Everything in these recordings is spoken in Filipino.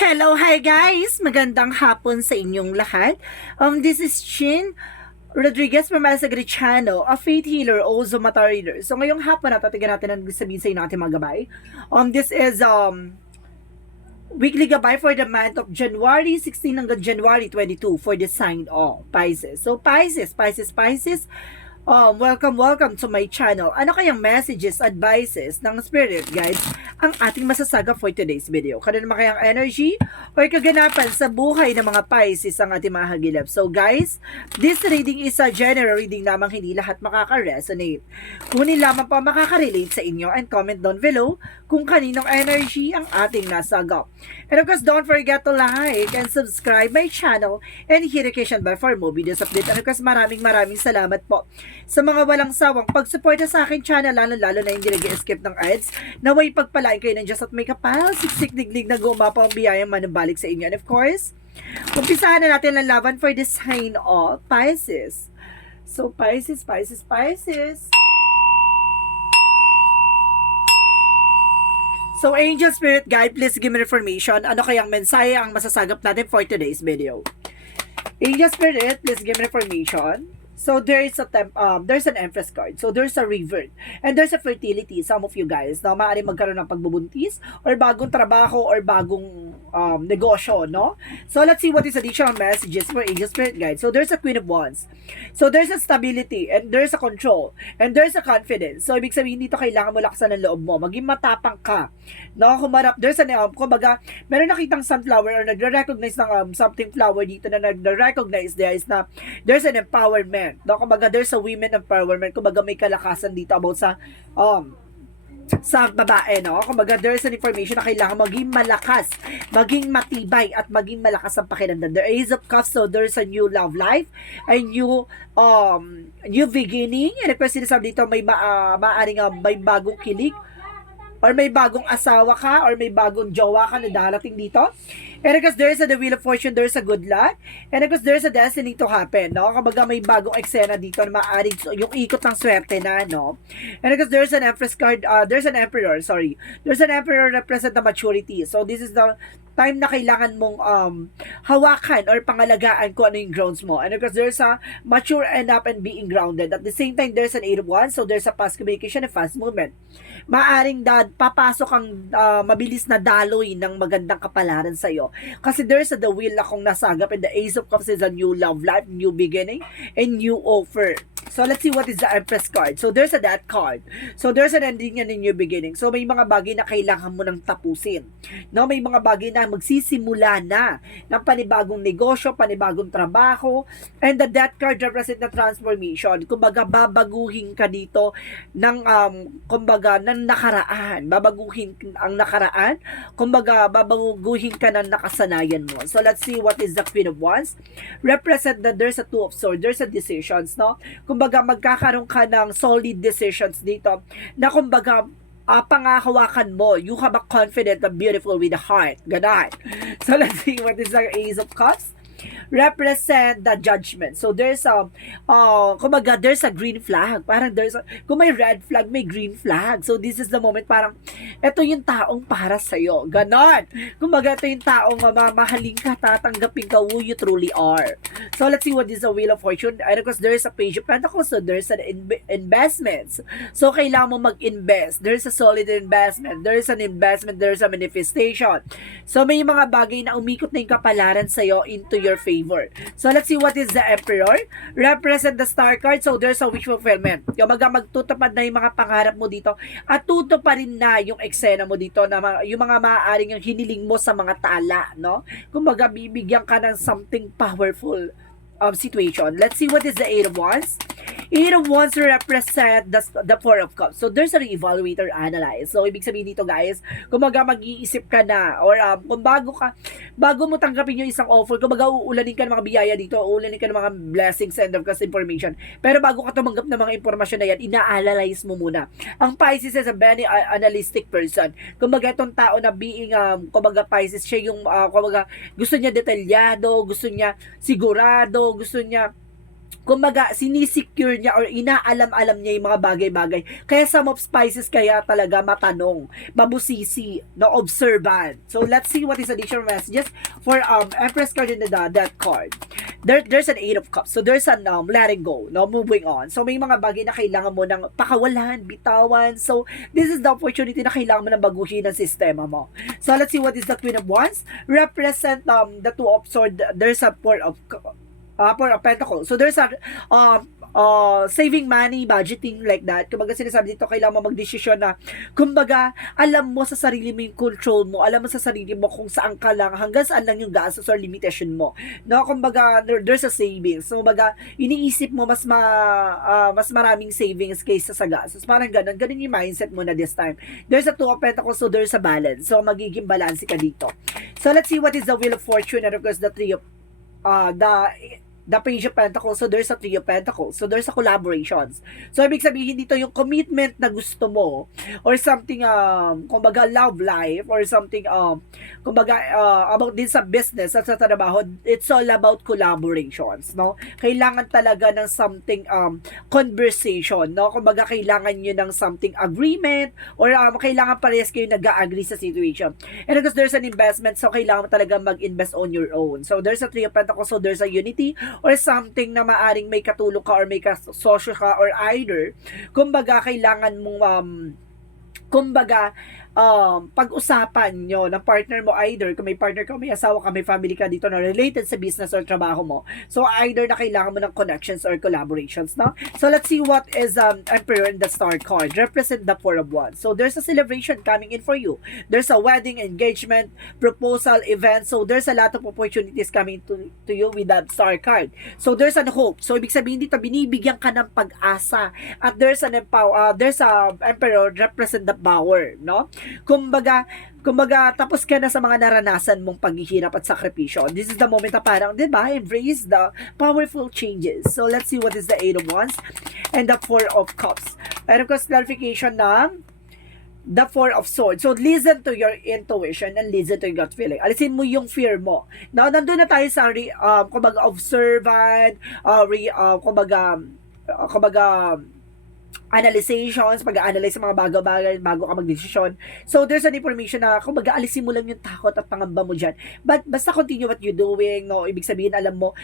Hello, hi guys! Magandang hapon sa inyong lahat. This is Chin Rodriguez from Masagri Channel, a faith healer, also mata reader. So ngayong hapon natatigan natin ang sabihin sa inyo ating mga gabay. This is weekly gabay for the month of January 16 hanggang January 22 for the sign of Pisces. So Pisces. Welcome to my channel. Ano kayang messages, advices ng spirit guides ang ating masasaga for today's video? Kano naman kayang energy or kaganapan sa buhay ng mga Pisces ang ating mga hagilap? So guys, this reading is a general reading lamang, hindi lahat makaka-resonate. Kunin lamang pa makaka-relate sa inyo and comment down below kung kaninong energy ang ating nasagap. And of course, don't forget to like and subscribe my channel and hit the notification bell for more videos update. And of course, maraming salamat po sa mga walang sawang pagsuporta sa akin channel, lalo na hindi nag-skip ng ads. Naway pagpalain kayo ng Diyos at may kapal, siksik diglig na gumapa ang biyayang manubalik sa inyo. And of course, umpisahan na natin ang laban for the sign of Pisces. So, Pisces. So, Angel Spirit Guide, please give me information. Ano kayang mensahe ang masasagap natin for today's video? Angel Spirit, please give me information. So there's an Empress card. So there's a revert. And there's a fertility. Some of you guys na maaaring magkaroon ng pagbubuntis or bagong trabaho or bagong negosyo, no? So let's see what is additional messages for Angel Spirit Guide. So there's a Queen of Wands. So there's a stability and there's a control and there's a confidence. So ibig sabihin dito kailangan mo lakasan ng loob mo. Maging matapang ka. No? Kumarap, there's an kumbaga, meron nakitang sunflower or nagre-recognize ng something flower dito na nagre-recognize there's an empowerment. No, kumbaga there's a women empowerment, kumbaga may kalakasan dito about sa babae, no? Kumbaga there's an information na kailangan maging malakas, maging matibay at maging malakas ang pakiramdam. There is of cups, so there's a new love life, a new beginning. And of course, sinasabi dito may maaring may bagong kilig or may bagong asawa ka or may bagong jowa ka na darating dito. And because there's the wheel of fortune, there's a good luck. And because there's a destiny to happen, no? Kumbaga may bagong eksena dito na maaaring yung ikot ng swerte na, no? And because there's an Empress card, there's an Emperor, sorry. There's an Emperor represent the maturity. So this is the time na kailangan mong hawakan or pangalagaan kung ano yung grounds mo. And because there's a mature enough and being grounded. At the same time, there's an 8 of Wands, so there's a fast communication and fast movement. Maaring papasok ang mabilis na daloy ng magandang kapalaran sa iyo. Kasi there's the wheel na kung nasagap, and the Ace of Cups is a new love life, new beginning, and new offer. So let's see what is the Empress card. So there's a Death card. So there's an ending and a new beginning. So may mga bagay na kailangan mo nang tapusin. No, may mga bagay na magsisimula na ng panibagong negosyo, panibagong trabaho. And the Death card represent na transformation. Kumbaga babaguhin ka dito ng kumbaga ng nakaraan. Babaguhin ang nakaraan. Kumbaga babaguhin ka ng nakasanayan mo. So let's see what is the Queen of Wands. Represent that there's a Two of Swords. There's a decisions, no? Kumbaga magkakaroon ka ng solid decisions dito na kumbaga pangahawakan mo. You have a confident and beautiful with a heart. Ganon. So let's see what is the Ace of Cups. Represent the judgment. So there's kumbaga there's a green flag. Parang kung may red flag, may green flag. So this is the moment parang ito yung taong para sa iyo. Ganon. Kumbaga ito yung taong mamahalin ka, tatanggapin ka who you truly are. So let's see what is the Wheel of Fortune. And of course there's a Page of Pentacles, so there's an investments. So kailangan mo mag-invest. There's a solid investment. There's an investment, there's a manifestation. So may mga bagay na umikot na yung kapalaran sa iyo into your favor. So let's see what is the Emperor. Represent the Star card. So there's a wish fulfillment. Yung magtutupad na yung mga pangarap mo dito at tutuparin na yung eksena mo dito na yung mga maaaring yung hiniling mo sa mga tala, no? Kumbaga bibigyan ka ng something powerful situation. Let's see what is the Eight of Wands. Eight of Wands represent the Four of Cups. So there's a re-evaluate or analyze. So ibig sabihin dito guys, kumbaga mag-iisip ka na or kung bago mo tanggapin yung isang offer, kumbaga uulanin ka ng mga biyaya dito, uulanin ka ng mga blessings and of course information. Pero bago ka tumanggap ng mga impormasyon na yan, ina-analyze mo muna. Ang Pisces is a very analytic person. Kumbaga itong tao na being kumbaga Pisces, siya yung kumbaga gusto niya detalyado, gusto niya sigurado, gusto niya kumbaga, sinisecure niya or inaalam-alam niya yung mga bagay-bagay. Kaya some of spices kaya talaga matanong, mabusisi, no, observant. So, let's see what is additional messages for Empress card in that card. There's an 8 of Cups. So, there's an letting go, no, moving on. So, may mga bagay na kailangan mo ng pakawalan, bitawan. So, this is the opportunity na kailangan mo ng baguhin ang sistema mo. So, let's see what is the Queen of Wands. Represent the 2 of Swords. There's a Four of Pentacles. So there's a saving money, budgeting like that. Kumbaga sinasabi dito, kailangan mo magdesisyon na, kumbaga, alam mo sa sarili mo yung control mo, alam mo sa sarili mo kung saan ka lang, hanggang saan lang yung gastos or limitation mo. No, kumbaga, there's a savings. So, kumbaga, iniisip mo mas maraming savings kaysa sa gastos. Parang ganun yung mindset mo na this time. There's a 2 of Pentacles, so there's a balance. So, magiging balance ka dito. So, let's see what is the Wheel of Fortune and of course the Three of the Page of Pentacles, so there's a Three of Pentacles, so there's a collaborations. So, ibig sabihin dito yung commitment na gusto mo, or something, kumbaga, love life, or something, kumbaga, about din sa business, at sa trabaho, it's all about collaborations, no? Kailangan talaga ng something, conversation, no? Kumbaga, kailangan nyo ng something agreement, or kailangan parehas kayo nag-agree sa situation. And because there's an investment, so kailangan mo talaga mag-invest on your own. So, there's a Three of Pentacles, so there's a unity, or something na maaring may katulong ka or may kasosyo ka, or either, kumbaga, kailangan mong, kumbaga, pag-usapan nyo ng partner mo, either kung may partner ka, may asawa ka, may family ka dito na related sa business or trabaho mo. So, either na kailangan mo ng connections or collaborations, no? So, let's see what is Emperor in the Star card. Represent the Four of Wands. So, there's a celebration coming in for you. There's a wedding, engagement, proposal, event. So, there's a lot of opportunities coming to you with that Star card. So, there's an hope. So, ibig sabihin dito, binibigyan ka ng pag-asa. At there's an there's a Emperor represent the power, no? Kumbaga, tapos ka na sa mga naranasan mong paghihirap at sakripisyo. This is the moment na parang, di ba, embrace the powerful changes. So, let's see what is the 8 of Wands and the 4 of Cups. And of course, clarification ng the 4 of Swords. So, listen to your intuition and listen to your gut feeling. Alisin mo yung fear mo. Now, nandun na tayo sa, kumbaga, observant, kumbaga, analyzations, pag-analyze sa mga bago-bagay bago ka magdesisyon. So, there's an information na, kumbaga, alisin mo lang yung takot at pangamba mo dyan. But, basta continue what you're doing, no? Ibig sabihin, alam mo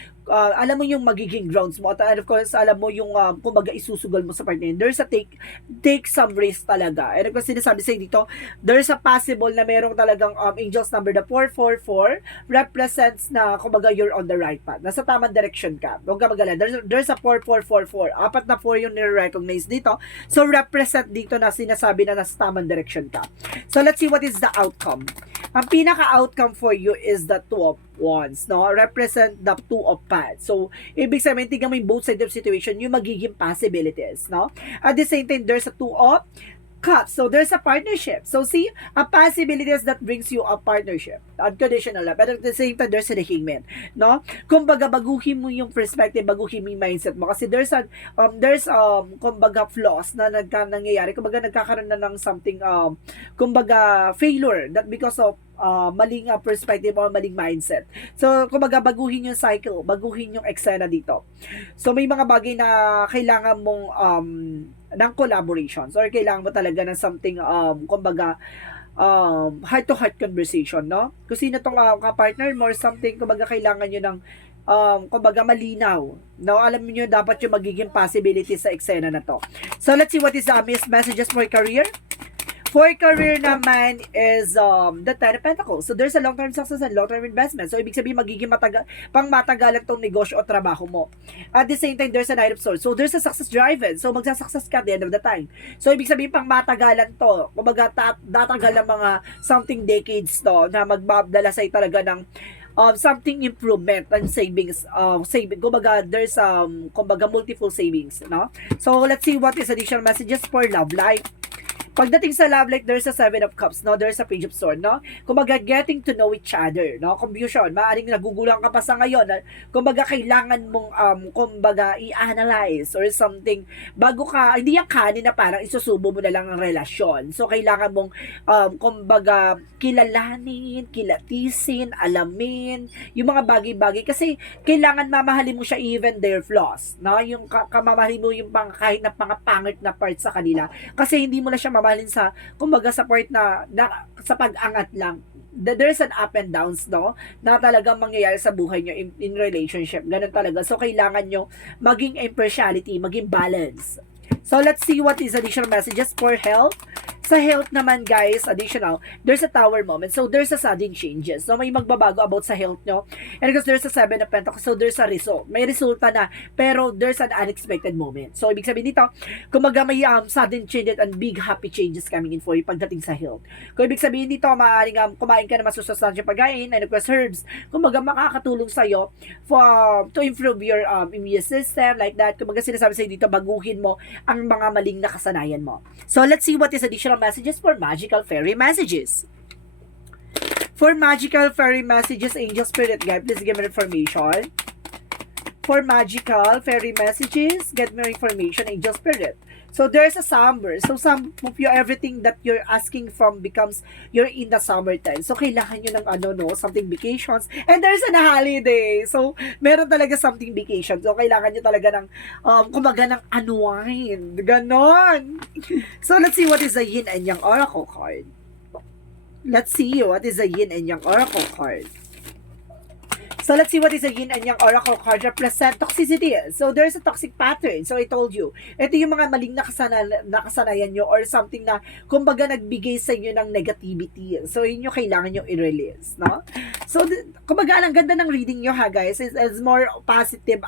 yung magiging grounds mo. At, of course, alam mo yung, kumbaga, isusugal mo sa partner. There's a take some risk talaga. And, of course, sinasabi sa'yo dito, there's a possible na merong talagang angels number, the 444, represents na, kumbaga, you're on the right path. Nasa tamang direction ka. Huwag ka magala. There's a 4444. 4 na 4 yung nire-recognize dito. So, represent dito na sinasabi na nasa tamang direction ka. So, let's see what is the outcome. Ang pinaka-outcome for you is the 2 of Wands, no? Represent the 2 of Pads. So, ibig sabihin, tingnan mo yung both sides of situation, yung magiging possibilities, no? At the same time, there's a 2 of Cups. So, there's a partnership. So, see, a possibilities that brings you a partnership. Unconditional love. But at the same time, there's a hangman. No? Kumbaga, baguhin mo yung perspective, baguhin mo yung mindset mo. Kasi there's kumbaga, flaws na nangyayari. Kumbaga, nagkakaroon na ng something, kumbaga, failure. That because of maling perspective or maling mindset. So, kumbaga, baguhin yung cycle, baguhin yung eksena dito. So, may mga bagay na kailangan mong ng collaborations or kailangan mo talaga ng something, kumbaga, heart-to-heart conversation, no? Kung sino tong ka-partner mo or something, kumbaga, kailangan nyo ng kumbaga, malinaw. No? Alam niyo dapat yung magiging possibility sa eksena na to. So, let's see what is the messages for career. For career naman is the 10 of Pentacles. So, there's a long-term success and long-term investment. So, ibig sabihin, magiging matagalan tong negosyo o trabaho mo. At the same time, there's a Knight of Swords. So, there's a success driven. So, magsasuccess ka at the end of the time. So, ibig sabihin, pang matagalan to. Kumbaga, tatagal ng mga something decades to na magbabdala sa'yo talaga ng something improvement and savings, kumbaga, there's kumbaga, multiple savings, no? So, let's see what is additional messages for love life. Pagdating sa love life, there's a Seven of Cups, no? There's a Page of Swords, no? Kumbaga, getting to know each other, no? Confusion, maaaring nagugulang ka pa sa ngayon. Kumbaga, kailangan mong, kumbaga, i-analyze or something bago ka, hindi yung kanin na parang isusubo mo na lang ang relasyon. So, kailangan mong, kumbaga, kilalanin, kilatisin, alamin, yung mga bagay-bagay. Kasi, kailangan mamahalin mo siya even their flaws, no? Yung kamamahalin mo yung kahit na mga pangit na part sa kanila. Kasi, hindi mo na siya mamahalin sa, kumbaga, sa part na sa pag-angat lang. There's an up and downs, no? Na talagang mangyayari sa buhay nyo in relationship. Ganun talaga. So, kailangan nyo maging impartiality, maging balance. So, let's see what is additional messages for health. Sa health naman, guys, additional, there's a tower moment. So, there's a sudden changes. So, may magbabago about sa health nyo. And because there's a seven of pentacles, so there's a result. May resulta na, pero there's an unexpected moment. So, ibig sabihin dito, kumaga may sudden changes and big happy changes coming in for you pagdating sa health. Kung ibig sabihin dito, maaaring kumain ka na masusustansyang pagkain, and of course, herbs, kumaga makakatulong sa'yo to improve your immune system, like that. Kumaga sinasabi sa'yo dito, baguhin mo ang mga maling na kasanayan mo. So, let's see what is additional messages for magical fairy messages. For magical fairy messages, angel spirit guide, please give me information. For magical fairy messages, get me information, angel spirit. So there's a summer. So some of you, everything that you're asking from becomes you're in the summertime. So kailangan nyo ng something vacations. And there's a holiday. So meron talaga something vacation. So kailangan nyo talaga ng kumaga ng unwind. Ganon. So let's see what is the yin and yang oracle card. Let's see what is the yin and yang oracle card. So, let's see what is a yin and yang oracle card represent toxicity. So, there's a toxic pattern. So, I told you, ito yung mga maling nakasanayan nyo or something na, kumbaga, nagbigay sa inyo ng negativity. So, yun yung kailangan nyo i-release, no? So, kumbaga, ang ganda ng reading nyo, ha, guys, is more positive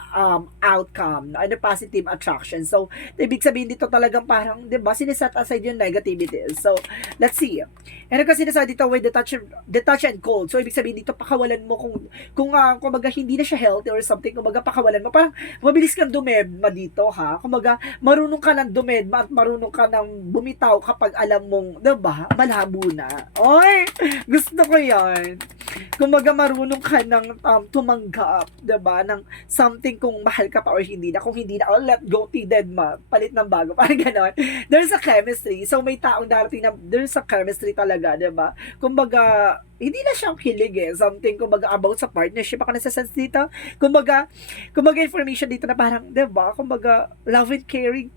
outcome, ano, positive attraction. So, ibig sabihin dito talagang parang, di ba, sineset aside yung negativity. So, let's see. And kasi sinasabi dito with the touch and cold. So, ibig sabihin dito, pakawalan mo kung kumbaga hindi na siya healthy or something, kumbaga pakawalan mo, parang mabilis kang dumedma dito, ha, kumbaga marunong ka ng dumedma at marunong ka ng bumitaw kapag alam mong, diba, malabo na. Oy, gusto ko yan. Kumbaga marunong ka ng tumanggap, diba, ng something kung mahal ka pa or hindi na, kung hindi na, oh, let go, tidedma, palit ng bago, parang ganon. There's a chemistry, so may taong darating na, there's a chemistry talaga, diba, kumbaga, hindi na siyang hilig something, kumbaga, about sa partnership, ako nasa-sense dito, kumbaga, information dito na parang, diba, kumbaga, love and caring,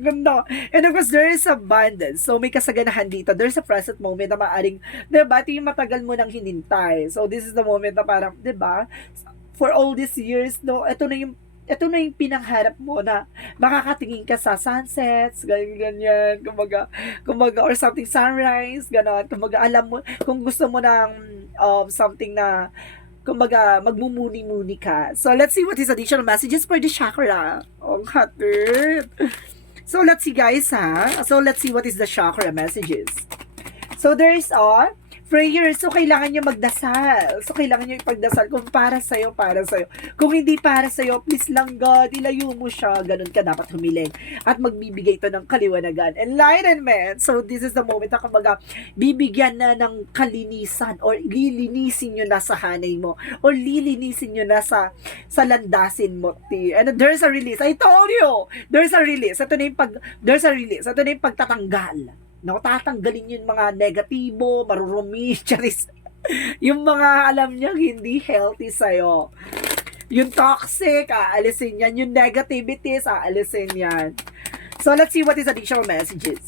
ganda, and of course, there is abundance, so may kasaganahan dito, there's a present moment na maaring, diba, ito yung matagal mo nang hinintay, so this is the moment na parang, diba, for all these years, no, ito na yung pinangharap mo na makakatingin ka sa sunsets, ganyan, kumbaga, or something sunrise, gano'n, kumbaga, alam mo, kung gusto mo ng something na, kumbaga, magmumuni-muni ka. So, let's see what is additional messages for the chakra. Oh, hatid. So, let's see, guys, ha? So, let's see what is the chakra messages. So, there is prayer. So, kailangan nyo magdasal. So, kailangan nyo ipagdasal kung para sa'yo, para sa'yo. Kung hindi para sa'yo, please lang God, ilayo mo siya. Ganun ka dapat humiling. At magbibigay ito ng kaliwanagan. Enlightenment. So, this is the moment na kumbaga, bibigyan na ng kalinisan or lilinisin nyo na sa hanay mo or lilinisin nyo na sa landasin mo. And there's a release. I told you! There's a release. There's a release. Ito na yung pagtatanggal. No, tatanggalin yung mga negatibo, marurumi, charis. Yung mga alam niya hindi healthy sa'yo. Yung toxic, aalisin yan. Yung negativities, aalisin yan. So, let's see what is additional messages.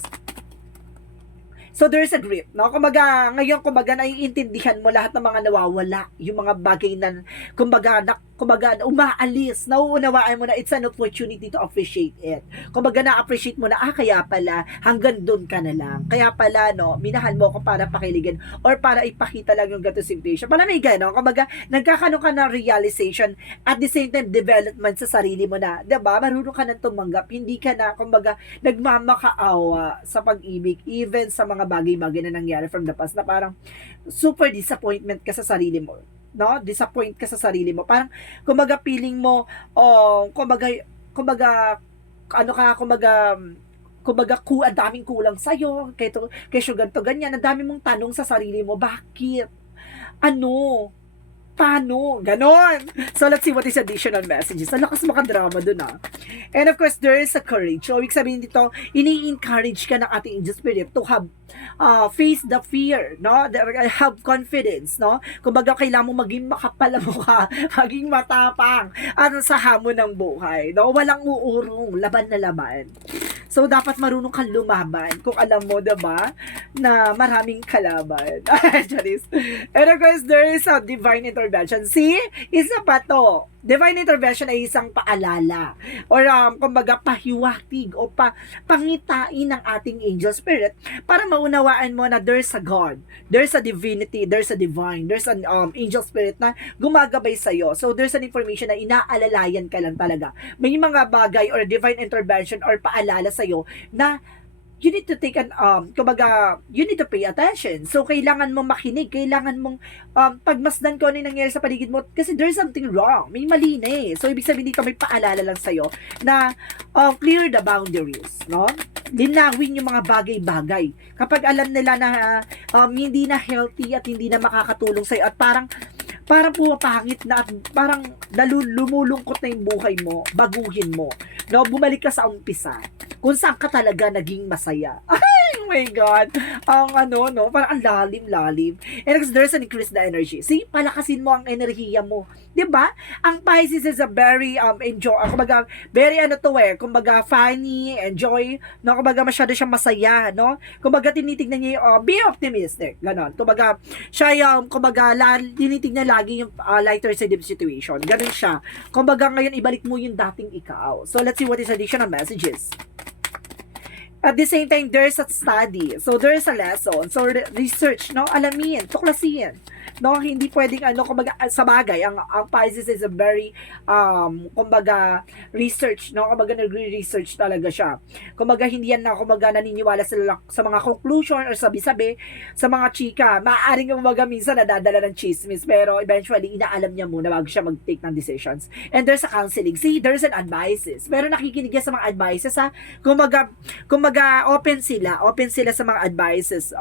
So, there's a grip, no? Kumbaga, ngayon, naiintindihan mo lahat ng mga nawawala. Yung mga bagay na, kumbaga, umaalis. Nauunawaan mo na it's an opportunity to appreciate it. Kumbaga, na-appreciate mo na, kaya pala, hanggang doon ka na lang. Kaya pala, no, minahal mo ako para pakiligin or para ipakita lang yung ganito situation. Pala may gano'n. Kumbaga, nagkakaroon ka ng realization at the same time, development sa sarili mo na, diba? Marunong ka nang tumanggap. Hindi ka na, kumbaga, nagmamakaawa sa pag-ibig, even sa mga bagay-bagay na nangyari from the past na parang super disappointment ka sa sarili mo, no? Disappoint ka sa sarili mo. Parang, kumbaga, feeling mo, kumbaga, kumbaga, ang daming kulang sa'yo, kesyo ganito, ganyan, ang dami mong tanong sa sarili mo, bakit? Ano? Paano? Ganon. So, let's see what is additional messages. Ang lakas makadrama dun And of course, there is a courage. So, ibig sabihin dito, ini-encourage ka ng ating angel spirit to have face the fear, no? Have confidence, no? Kumbaga, kailangan mo maging makapal ang mukha, maging matapang at sa hamon ng buhay, no? Walang uurong, laban na laban. So, dapat marunong kang lumaban kung alam mo, diba, na maraming kalaban. Charis. And of course, there is a divine intervention. See? Isa pa to. Divine intervention ay isang paalala or kumbaga pahiwatig o pangitain ng ating angel spirit para maunawaan mo na there's a God, there's a divinity, there's a divine, there's an angel spirit na gumagabay sa'yo. So there's an information na inaalalayan ka lang talaga. May mga bagay or divine intervention or paalala sa'yo na you need to take kumbaga, you need to pay attention. So, kailangan mong makinig, kailangan mong pagmasdan ko ano yung nangyari sa paligid mo kasi there's something wrong. May mali na eh. So, ibig sabihin dito, may paalala lang sa'yo na clear the boundaries, no? Linawin yung mga bagay-bagay. Kapag alam nila na hindi na healthy at hindi na makakatulong sa'yo at parang pumapangit na at parang lumulungkot na yung buhay mo, baguhin mo. No, bumalik ka sa umpisa. Kung saan ka talaga naging masaya. Ay, oh my God. Ang no, parang ang lalim-lalim. And because there's an increase na energy. See, palakasin mo ang enerhiya mo. 'Di ba? Ang Pisces is a very kumbaga very kumbaga funny, enjoy, no, kumbaga masyado siyang masaya, no? Kumbaga tinitingnan niya yung be optimistic, ganon. Kumbaga siya kumbaga tinitingnan lagi yung lighter side of situation. Ganon siya. Kumbaga ngayon ibalik mo yung dating ikaw. So let's see what is additional messages. At the same time, there's a study. So, there's a lesson. So, research, no? Alamin, tuklasin. No? Hindi pwedeng, kumbaga, sa bagay, ang Pisces is a very, kumbaga, research, no? Kumbaga, nagre-research talaga siya. Kumbaga, hindi yan kumbaga, naniniwala sila sa mga conclusion or sabi-sabi sa mga chika. Maaaring, kumbaga, minsan nadadala ng chismis, pero eventually, inaalam niya muna bago siya mag-take ng decisions. And there's a counseling. See, there's an advices. Pero nakikinig yan sa mga advices, ha? Kumbaga, open sila sa mga advices.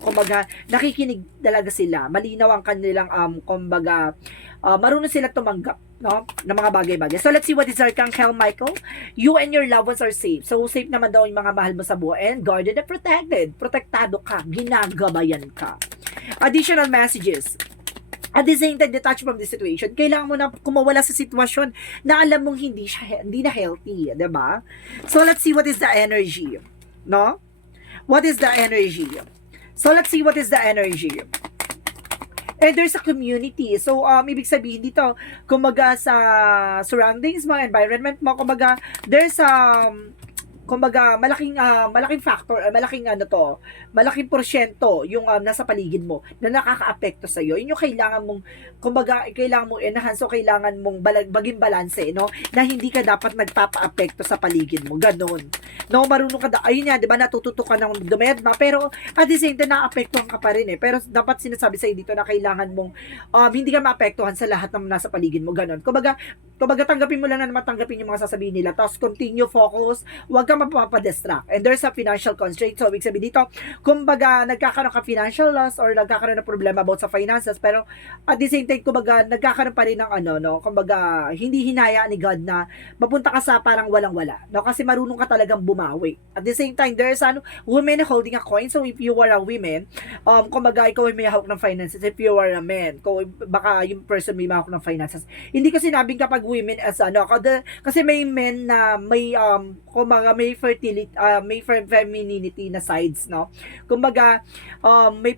Kumbaga, nakikinig talaga sila. Malinaw ang kanilang, kumbaga, marunong sila tumanggap, no, ng mga bagay-bagay. So, let's see what is Archangel Michael. You and your loved ones are safe. So, safe naman daw yung mga mahal mo sa buhay. And guarded and protected. Protektado ka. Ginagabayan ka. Additional messages. At the same time, detach from the situation. Kailangan mo na kumawala sa sitwasyon na alam mong hindi na healthy, diba? So, let's see what is the energy. No? What is the energy? So, let's see what is the energy. And there's a community. So, ibig sabihin dito, kumbaga sa surroundings mo, environment mo, kumbaga, there's kumbaga, malaking factor, malaking porsyento yung nasa paligid mo na nakaka-apekto sa iyo. Yun yung kailangan mong, kumbaga, kailangan mong enhance, so kailangan mong maging balanse, no? Na hindi ka dapat nagpapa-apekto sa paligid mo. Ganon. No, marunong ka, ayun yan, di ba, natututo ka ng dumedma, pero at the same time, na-apektuhan ka pa rin eh. Pero dapat sinasabi sa dito na kailangan mong, hindi ka maapektuhan sa lahat ng nasa paligid mo. Ganon. Kumbaga, tanggapin mo lang na matanggapin yung mga sasabihin nila. Tapos, continue, focus, huwag ka mapapadistract. And there's a financial constraint. So, ibig sabihin dito, kumbaga, nagkakaroon ka financial loss or nagkakaroon ng problema about sa finances, pero at the same time, kumbaga, nagkakaroon pa rin ng kumbaga, hindi hinaya ni God na mapunta ka sa parang walang-wala. No? Kasi marunong ka talagang bumawi. At the same time, there's women holding a coin. So, if you are a woman, kumbaga, ikaw ay may hawak ng finances. If you are a man, baka yung person may hawak ng finances. Hindi ko sinabing kapag women as kasi may men na may kumbaga may fertility, may femininity na sides, no? Kumbaga may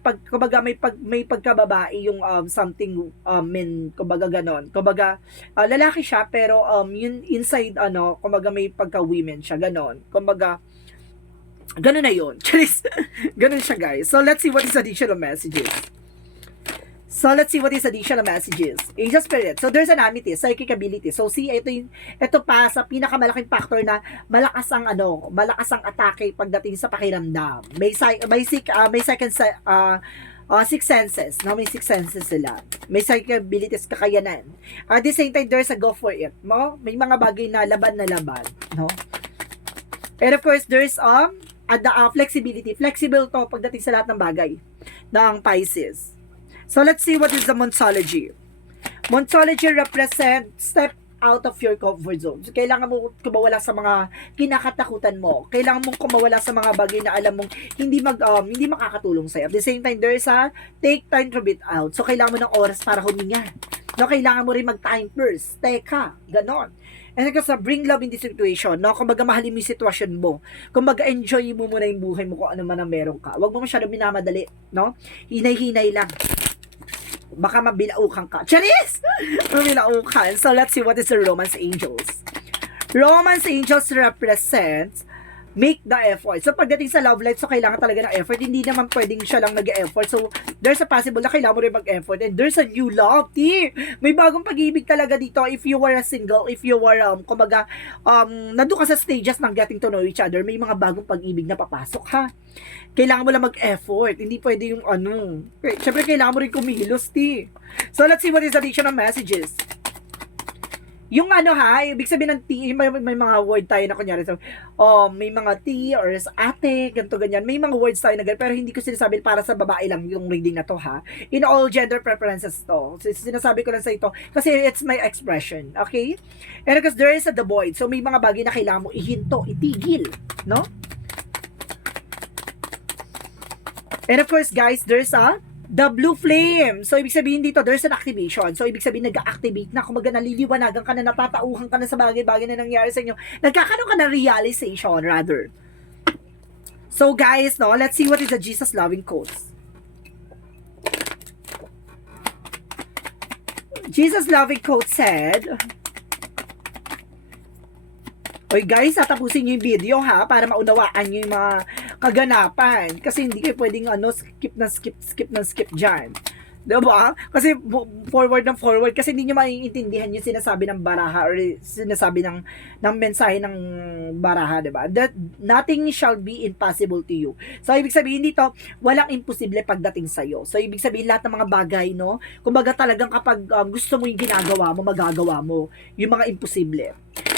pagkababae yung something men, kumbaga ganon. Kumbaga lalaki siya pero yun inside kumbaga may pagka-women siya, ganon. Kumbaga ganon na yun. Ganon siya, guys. So let's see what is additional messages. So, let's see what is additional messages. Angel Spirit. So, there's an amethyst, psychic ability. So, see, ito pa sa pinakamalaking factor na malakas ang atake pagdating sa pakiramdam. May second six senses, no? May six senses sila. May psychic abilities, kakayanan. At the same time, there's a go for it, no? May mga bagay na laban, no? And of course, there's flexibility. Flexible to pagdating sa lahat ng bagay ng Pisces. So let's see what is the Monsology. Monsology represents step out of your comfort zone. So, kailangan mo kumawala sa mga kinakatakutan mo. Kailangan mong kumawala sa mga bagay na alam mong hindi makakatulong sa'yo. At the same time, there is a take time to breathe out. So, kailangan mo ng oras para huminga. No, kailangan mo rin mag-time first. Teka, ganon. And kasi bring love in this situation, no? Kung mahalin mo yung sitwasyon mo, kung enjoy mo muna yung buhay mo kung ano man ang meron ka. Huwag mo masyadong minamadali, no? Hinay-hinay lang. Baka mabilaukan ka. Charis! Mabilaukan. So, let's see what is the Romance Angels. Romance Angels represents make the effort. So, pagdating sa love life, so kailangan talaga ng effort. Hindi naman pwedeng siya lang nag-effort. So, there's a possible na kailangan mo rin mag-effort. And there's a new love, May bagong pag-ibig talaga dito if you were a single, if you were, nandun ka sa stages ng getting to know each other, may mga bagong pag-ibig na papasok, ha? Kailangan mo lang mag-effort. Hindi pwede yung Siyempre, kailangan mo rin kumilos, So, let's see what is the additional messages. Yung ibig sabihin ng T, may mga word tayo na kunyari, so, may mga T or ate, ganito, ganyan. May mga words tayo na ganyan, pero hindi ko sinasabi para sa babae lang yung reading na to, ha. In all gender preferences to. So, sinasabi ko lang sa ito, kasi it's my expression, okay? And because there is the void, so may mga bagay na kailangan mo ihinto, itigil, no? And of course, guys, there's the blue flame. So, ibig sabihin dito, there's an activation. So, ibig sabihin, nag-activate na. Kung naliliwanagan ka na, natatauhan ka na sa bagay-bagay na nangyari sa inyo. Nagkakaroon ka na realization, rather. So, guys, no, let's see what is the Jesus loving quotes. Jesus loving quote said, oy guys, tatapusin nyo yung video, ha, para maunawaan nyo yung mga kaganapan. Kasi hindi kayo pwedeng skip dyan. Diba? Kasi forward. Kasi hindi nyo maiintindihan yung sinasabi ng baraha or sinasabi ng mensahe ng baraha, diba? That nothing shall be impossible to you. So, ibig sabihin dito, walang imposible pagdating sa'yo. So, ibig sabihin lahat ng mga bagay, no? Kumbaga talagang kapag gusto mo yung ginagawa mo, magagawa mo yung mga imposible.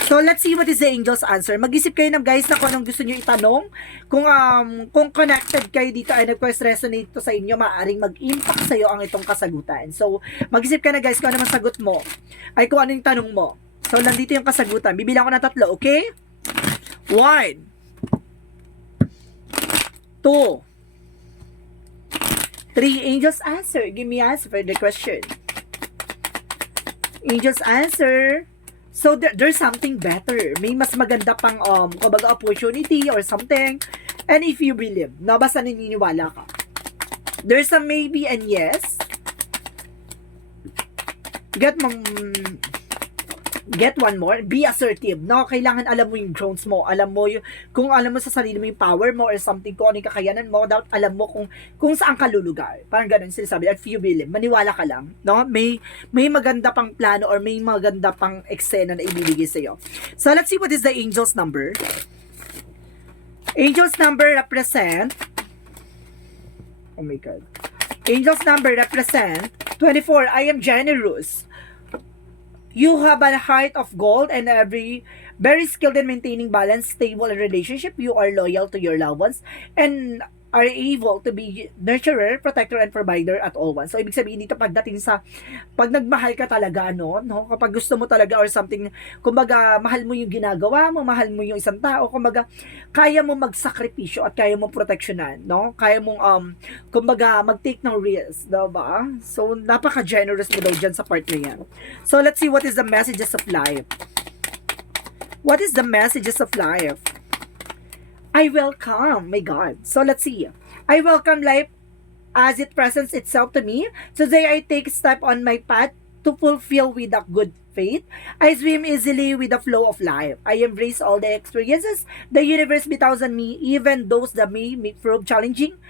So, let's see what is the angel's answer. Mag-isip kayo ng guys na kung anong gusto nyo itanong. Kung connected kayo dito ay nag-quest resonate to sa inyo, maaaring mag-impact sa'yo ang itong kasagutan. So, mag-isip ka na guys kung ano man sagot mo. Ay kung ano yung tanong mo. So, nandito yung kasagutan. Bibilang ko ng 3, okay? 1, 2, 3. Angel's answer. Give me answer for the question. Angel's answer. So, there's something better. May mas maganda pang, kumbaga, opportunity or something. And if you believe, na basta naniniwala ka. There's a maybe and yes. Get one more. Be assertive. No, kailangan alam mo yung grounds mo. Alam mo kung alam mo sa sarili mo yung power mo or something, kung ano yung kakayanan mo, dapat alam mo kung saan ka lulugar. Parang ganun sinasabi. If you believe, maniwala ka lang. No? May maganda pang plano or may maganda pang eksena na ibibigay sa'yo. So, let's see what is the angel's number. Angel's number represent, oh my God. Angel's number represent 24. I am generous. You have a heart of gold and very skilled in maintaining balance, stable relationship. You are loyal to your loved ones and are able to be nurturer, protector, and provider at all once. So, ibig sabihin dito, pagdating sa, pag nagmahal ka talaga, no? Kapag gusto mo talaga or something, kumbaga, mahal mo yung ginagawa mo, mahal mo yung isang tao, kumbaga, kaya mo magsakripisyo at kaya mo proteksyonan, no? Kaya mong, kumbaga, mag-take ng risks, diba? So, napaka-generous mo daw dyan sa part na yan. So, let's see what is the messages of life. What is the messages of life? I welcome, my God. So, let's see. I welcome life as it presents itself to me. Today, I take a step on my path to fulfill with a good faith. I swim easily with the flow of life. I embrace all the experiences the universe bestows on me, even those that may prove challenging.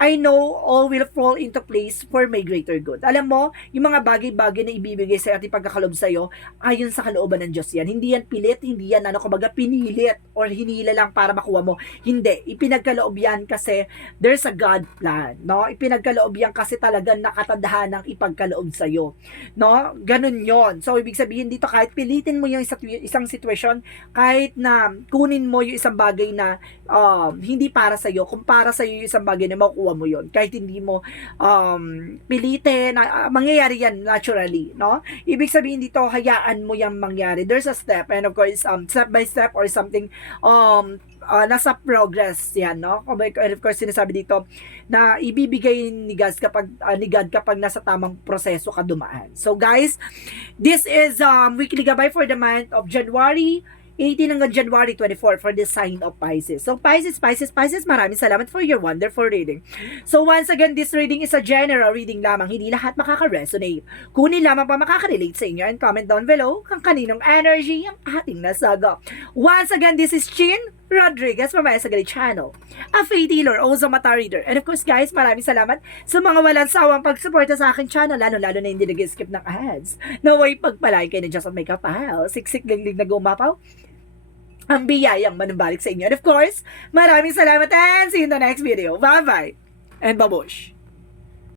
I know all will fall into place for my greater good. Alam mo, yung mga bagay-bagay na ibibigay sa at ipagkakalob sa'yo, ayon sa kalooban ng Diyos yan. Hindi yan pilit, hindi yan kumbaga pinilit or hinila lang para makuha mo. Hindi, ipinagkaloob yan kasi there's a God plan, no? Ipinagkaloob yan kasi talagang nakatadhanang ipagkaloob sa'yo, no? Ganun yon. So, ibig sabihin dito, kahit pilitin mo yung isang sitwasyon, kahit na kunin mo yung isang bagay na hindi para sa'yo, kung para sa'yo yung isang bagay na makukuha mo yon, kahit hindi mo pilitin, mangyayari yan naturally, no? Ibig sabihin dito, hayaan mo yung mangyari. There's a step, and of course, step by step or something, nasa progress yan, no? And of course, sinasabi dito na ibibigay ni God kapag nasa tamang proseso ka dumaan. So guys, this is weekly gabay for the month of January 18 hanggang January 24 for the sign of Pisces. So Pisces, maraming salamat for your wonderful reading. So once again, this reading is a general reading lamang. Hindi lahat makaka-resonate. Kunin lamang pa makaka-relate sa inyo and comment down below kung kaninong energy ang ating nasaga. Once again, this is Chin Rodriguez from my Sagali channel, a faith healer, also mata reader. And of course guys, maraming salamat sa mga walang sawang pagsuporta sa aking channel, lalo na hindi nag-skip ng ads. Naway pagpalay kayo na Diyos at may kapal, siksik liglig na gumapaw, ang biyayang manumbalik sa inyo. And of course, maraming salamat and see you in the next video. Bye-bye and babush!